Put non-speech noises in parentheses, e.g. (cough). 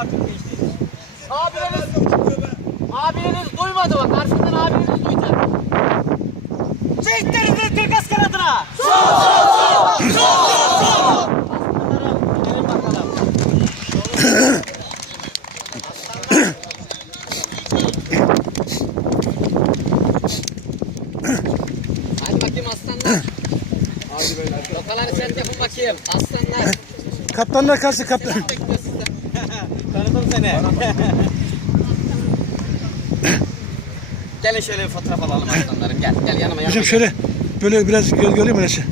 var Türkiye. Abileriniz, abileriniz duymadı mı? Karşından abileriniz duyacak. Şehitlerinizi Türk askeratına! Sol sol sol! Sol sol sol! Aslanlara bakalım. Hadi bakayım aslanlar. Hadi sert yapın bakayım. Aslanlar. Kaptanlar karşı kaptan. (laughs) Tanıdım seni. Gelin şöyle bir fotoğraf alalım aslanlarım. Gel gel yanıma yanıma. Hocam şöyle böyle biraz göl göreyim mi Neşe?